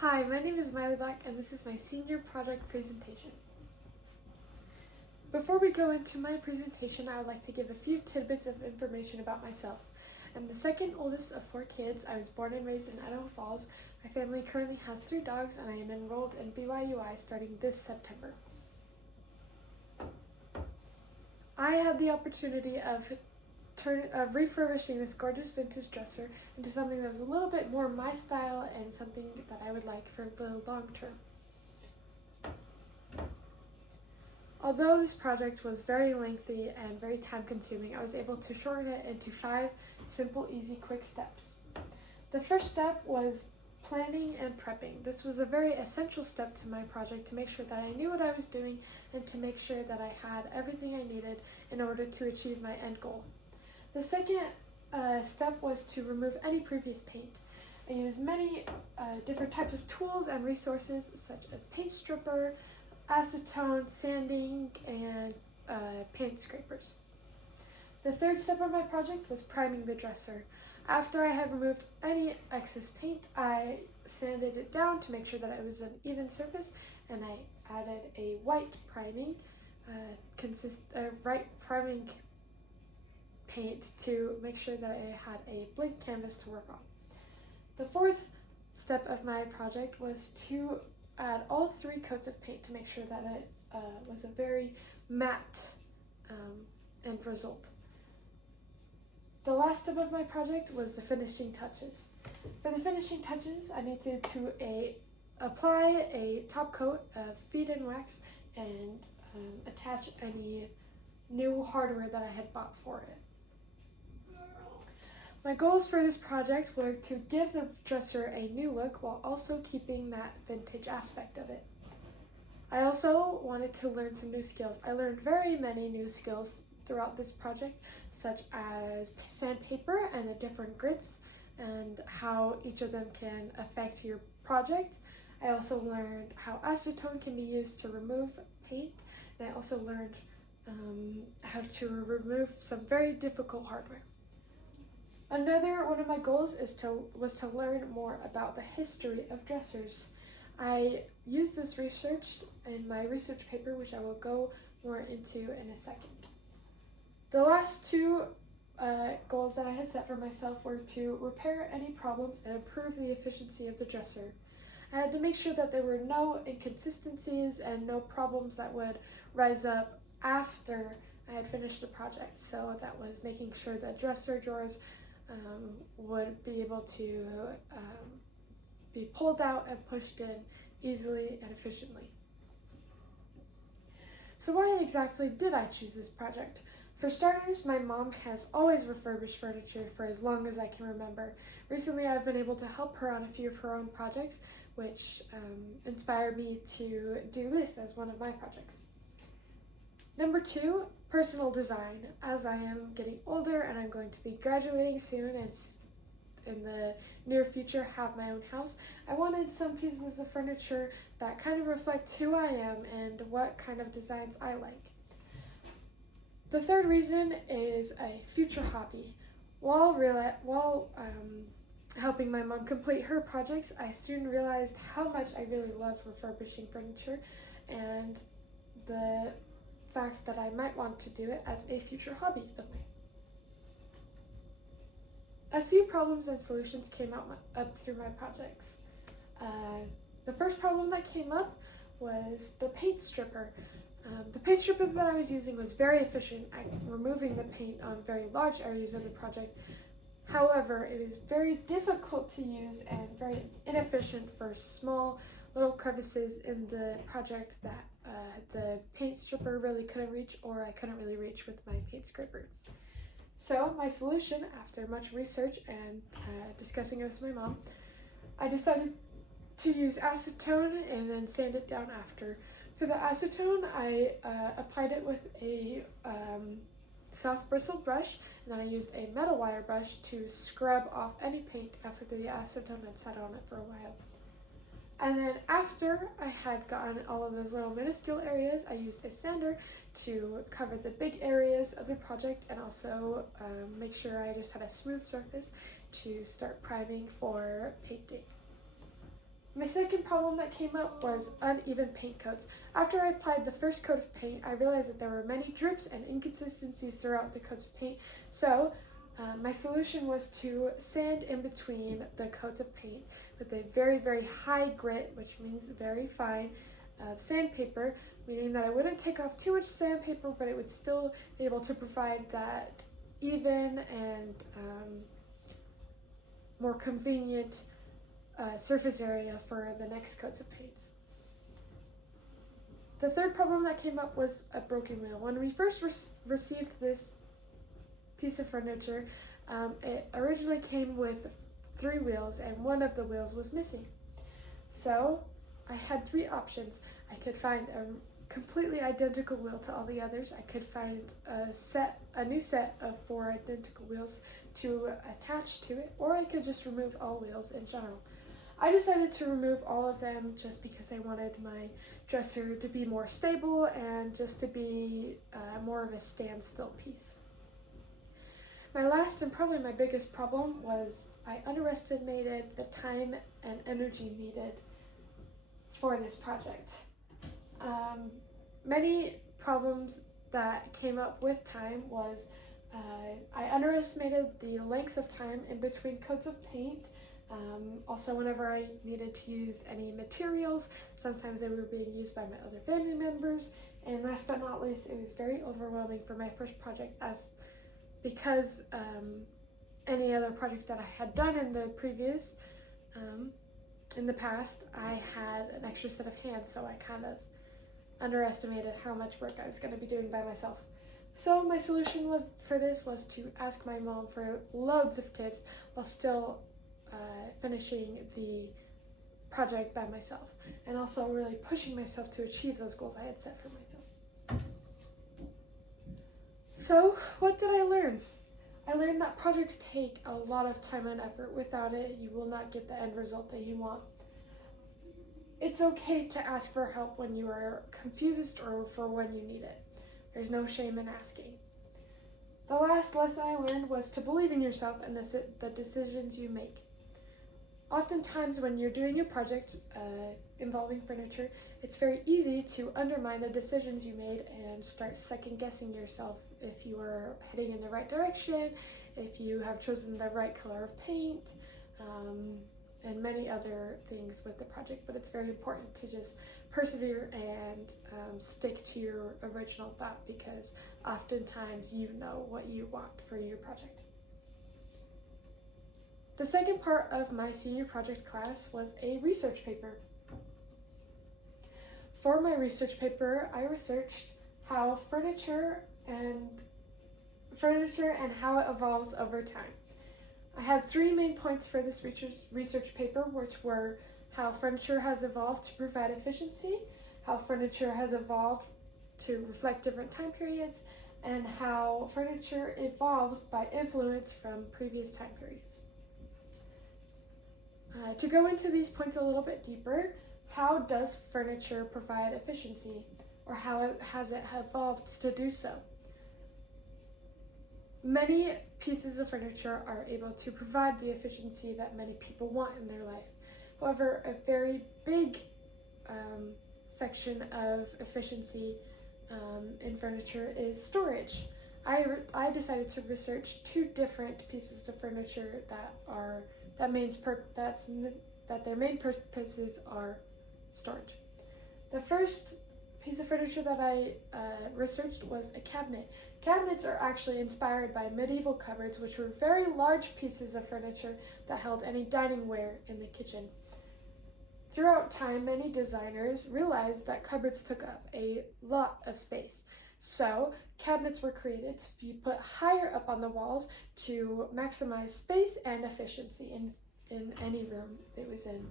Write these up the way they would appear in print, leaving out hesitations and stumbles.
Hi, my name is Mylee and this is my senior project presentation. Before we go into my presentation, I would like to give a few tidbits of information about myself. I'm the second oldest of 4 kids. I was born and raised in Idaho Falls. My family currently has 3 dogs and I am enrolled in BYUI starting this September. I had the opportunity of refurbishing this gorgeous vintage dresser into something that was a little bit more my style and something that I would like for the long term. Although this project was very lengthy and very time consuming, I was able to shorten it into 5 simple, easy, quick steps. The first step was planning and prepping. This was a very essential step to my project to make sure that I knew what I was doing and to make sure that I had everything I needed in order to achieve my end goal. The second step was to remove any previous paint. I used many different types of tools and resources such as paint stripper, acetone, sanding, and paint scrapers. The third step of my project was priming the dresser. After I had removed any excess paint, I sanded it down to make sure that it was an even surface, and I added a white priming, priming paint to make sure that I had a blank canvas to work on. The fourth step of my project was to add all 3 coats of paint to make sure that it was a very matte end result. The last step of my project was the finishing touches. For the finishing touches, I needed to apply a top coat of feed-in wax and attach any new hardware that I had bought for it. My goals for this project were to give the dresser a new look while also keeping that vintage aspect of it. I also wanted to learn some new skills. I learned very many new skills throughout this project, such as sandpaper and the different grits and how each of them can affect your project. I also learned how acetone can be used to remove paint, and I also learned how to remove some very difficult hardware. Another one of my goals was to learn more about the history of dressers. I used this research in my research paper, which I will go more into in a second. The last 2 goals that I had set for myself were to repair any problems and improve the efficiency of the dresser. I had to make sure that there were no inconsistencies and no problems that would rise up after I had finished the project. So that was making sure that dresser drawers would be able to be pulled out and pushed in easily and efficiently. So why exactly did I choose this project? For starters, my mom has always refurbished furniture for as long as I can remember. Recently, I've been able to help her on a few of her own projects, which inspired me to do this as one of my projects. Number 2, personal design. As I am getting older and I'm going to be graduating soon and in the near future have my own house, I wanted some pieces of furniture that kind of reflect who I am and what kind of designs I like. The third reason is a future hobby. While helping my mom complete her projects, I soon realized how much I really loved refurbishing furniture and the fact that I might want to do it as a future hobby of mine. A few problems and solutions came up through my projects. The first problem that came up was the paint stripper. The paint stripper that I was using was very efficient at removing the paint on very large areas of the project. However, it was very difficult to use and very inefficient for small little crevices in the project that the paint stripper really couldn't reach, or I couldn't really reach with my paint scraper. So my solution, after much research and discussing it with my mom, I decided to use acetone and then sand it down after. For the acetone, I applied it with a soft bristle brush, and then I used a metal wire brush to scrub off any paint after the acetone had sat on it for a while. And then after I had gotten all of those little minuscule areas, I used a sander to cover the big areas of the project and also make sure I just had a smooth surface to start priming for painting. My second problem that came up was uneven paint coats. After I applied the first coat of paint, I realized that there were many drips and inconsistencies throughout the coats of paint. So my solution was to sand in between the coats of paint with a very, very high grit, which means very fine, sandpaper, meaning that I wouldn't take off too much sandpaper, but it would still be able to provide that even and more convenient surface area for the next coats of paints. The third problem that came up was a broken wheel. When we first received this piece of furniture, it originally came with 3 wheels and one of the wheels was missing. So I had 3 options. I could find a completely identical wheel to all the others. I could find a new set of 4 identical wheels to attach to it, or I could just remove all wheels in general. I decided to remove all of them just because I wanted my dresser to be more stable and just to be more of a standstill piece. My last and probably my biggest problem was I underestimated the time and energy needed for this project. Many problems that came up with time was I underestimated the lengths of time in between coats of paint. Also, whenever I needed to use any materials, sometimes they were being used by my other family members. And last but not least, it was very overwhelming for my first project because any other project that I had done in the past, I had an extra set of hands, so I kind of underestimated how much work I was going to be doing by myself. So my solution was to ask my mom for loads of tips while still finishing the project by myself, and also really pushing myself to achieve those goals I had set for myself. So what did I learn? I learned that projects take a lot of time and effort. Without it, you will not get the end result that you want. It's okay to ask for help when you are confused or for when you need it. There's no shame in asking. The last lesson I learned was to believe in yourself and the decisions you make. Oftentimes when you're doing a project involving furniture, it's very easy to undermine the decisions you made and start second guessing yourself if you are heading in the right direction, if you have chosen the right color of paint, and many other things with the project. But it's very important to just persevere and stick to your original thought, because oftentimes you know what you want for your project. The second part of my senior project class was a research paper. For my research paper, I researched how furniture and how it evolves over time. I had 3 main points for this research paper, which were how furniture has evolved to provide efficiency, how furniture has evolved to reflect different time periods, and how furniture evolves by influence from previous time periods. To go into these points a little bit deeper, how does furniture provide efficiency, or how has it evolved to do so? Many pieces of furniture are able to provide the efficiency that many people want in their life. However, a very big section of efficiency in furniture is storage. I decided to research 2 different pieces of furniture that their main purposes are storage. The first piece of furniture that I researched was a cabinet. Cabinets are actually inspired by medieval cupboards, which were very large pieces of furniture that held any dining ware in the kitchen. Throughout time, many designers realized that cupboards took up a lot of space. So cabinets were created to be put higher up on the walls to maximize space and efficiency in any room it was in.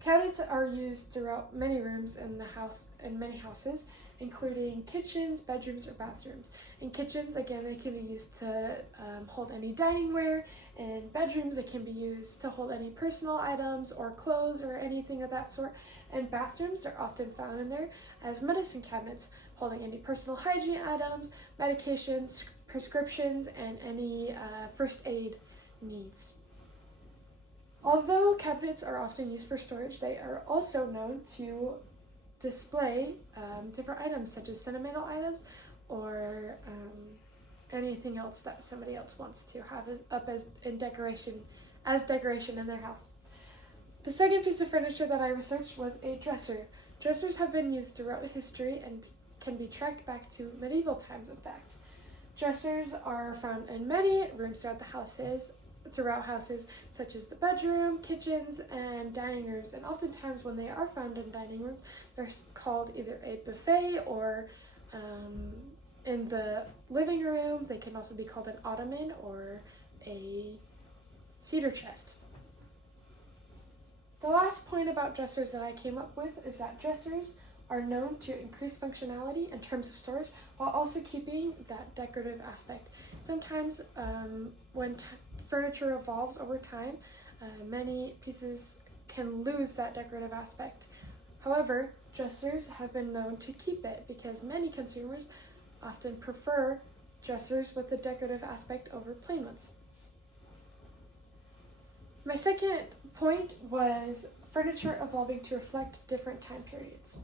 Cabinets are used throughout many rooms in many houses, including kitchens, bedrooms, or bathrooms. In kitchens, again, they can be used to hold any dining ware. In bedrooms, they can be used to hold any personal items or clothes or anything of that sort. And bathrooms, they're often found in there as medicine cabinets, holding any personal hygiene items, medications, prescriptions, and any first aid needs. Although cabinets are often used for storage, they are also known to display different items, such as sentimental items or anything else that somebody else wants to have up as decoration in their house. The second piece of furniture that I researched was a dresser. Dressers have been used throughout history and can be tracked back to medieval times, in fact. Dressers are found in many rooms throughout houses, such as the bedroom, kitchens, and dining rooms. And oftentimes when they are found in dining rooms, they're called either a buffet or in the living room, they can also be called an ottoman or a cedar chest. The last point about dressers that I came up with is that dressers are known to increase functionality in terms of storage while also keeping that decorative aspect. Sometimes when furniture evolves over time, many pieces can lose that decorative aspect. However, dressers have been known to keep it because many consumers often prefer dressers with the decorative aspect over plain ones. My second point was furniture evolving to reflect different time periods.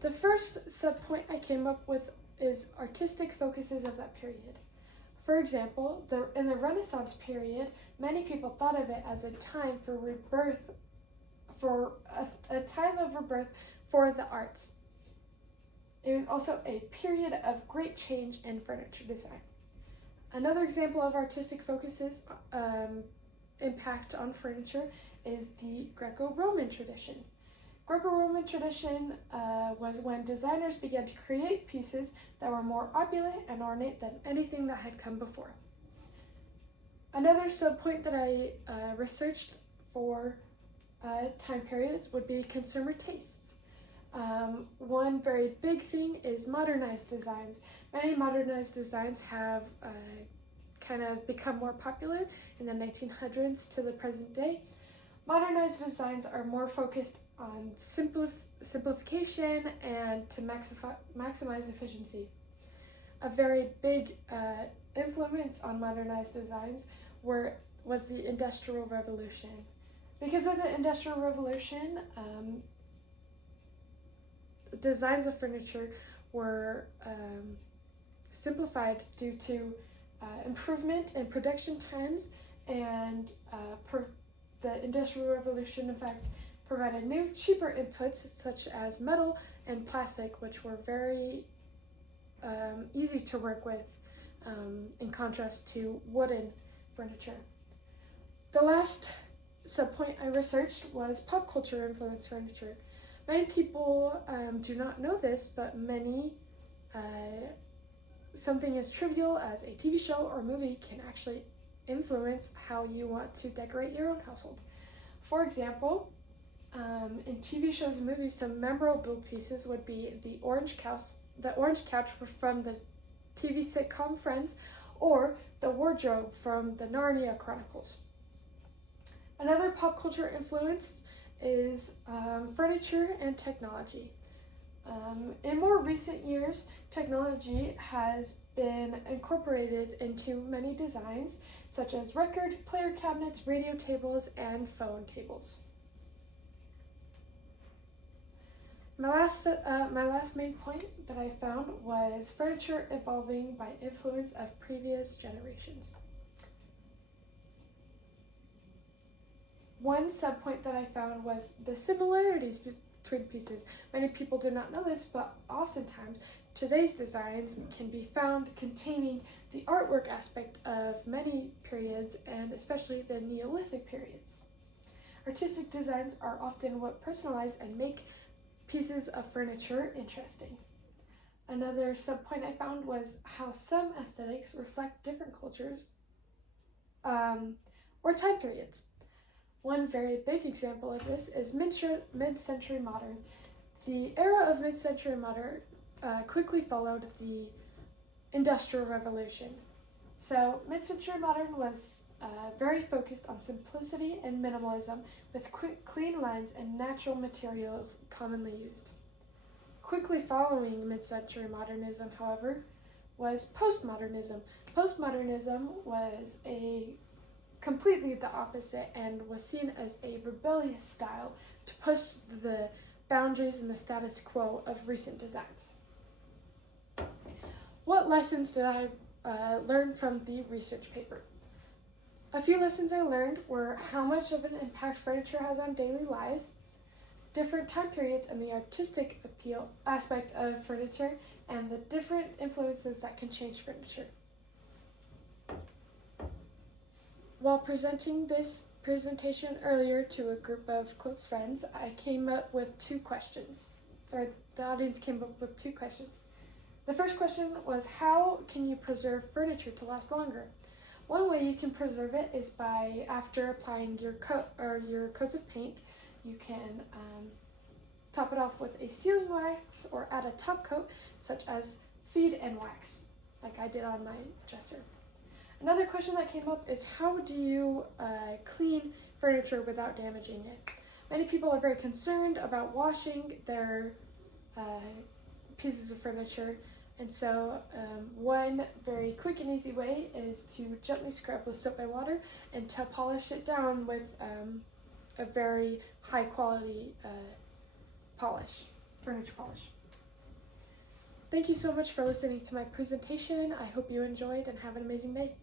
The first sub-point I came up with is artistic focuses of that period. For example, in the Renaissance period, many people thought of it as a time for rebirth, a time of rebirth for the arts. It was also a period of great change in furniture design. Another example of artistic focuses impact on furniture is the Greco-Roman tradition. Greco-Roman tradition was when designers began to create pieces that were more opulent and ornate than anything that had come before. Another sub-point that I researched for time periods would be consumer tastes. One very big thing is modernized designs. Many modernized designs have kind of become more popular in the 1900s to the present day. Modernized designs are more focused on simplification and to maximize efficiency. A very big influence on modernized designs was the Industrial Revolution. Because of the Industrial Revolution, designs of furniture were simplified due to improvement in production times, and the Industrial Revolution, in fact, provided new, cheaper inputs such as metal and plastic, which were very easy to work with in contrast to wooden furniture. The last sub-point I researched was pop culture influenced furniture. Many people do not know this, but something as trivial as a TV show or movie can actually influence how you want to decorate your own household. For example, in TV shows and movies, some memorable pieces would be the orange couch from the TV sitcom Friends, or the wardrobe from the Narnia Chronicles. Another pop culture influence is furniture and technology. In more recent years, technology has been incorporated into many designs, such as record player cabinets, radio tables, and phone tables. My last main point that I found was furniture evolving by influence of previous generations. One subpoint that I found was the similarities between pieces. Many people do not know this, but oftentimes today's designs can be found containing the artwork aspect of many periods, and especially the Neolithic periods. Artistic designs are often what personalize and make pieces of furniture interesting. Another subpoint I found was how some aesthetics reflect different cultures or time periods. One very big example of this is mid-century modern. The era of mid-century modern quickly followed the Industrial Revolution. So mid-century modern was very focused on simplicity and minimalism, with quick, clean lines and natural materials commonly used. Quickly following mid-century modernism, however, was postmodernism. Postmodernism was a completely the opposite and was seen as a rebellious style to push the boundaries and the status quo of recent designs. What lessons did I learn from the research paper? A few lessons I learned were how much of an impact furniture has on daily lives, different time periods and the artistic appeal aspect of furniture, and the different influences that can change furniture. While presenting this presentation earlier to a group of close friends, I came up with two questions, or the audience came up with two questions. The first question was, how can you preserve furniture to last longer? One way you can preserve it is by, after applying your coat or your coats of paint, you can top it off with a sealing wax or add a top coat such as feed and wax, like I did on my dresser. Another question that came up is, how do you clean furniture without damaging it? Many people are very concerned about washing their pieces of furniture, and so one very quick and easy way is to gently scrub with soap and water and to polish it down with a very high quality furniture polish. Thank you so much for listening to my presentation. I hope you enjoyed and have an amazing day.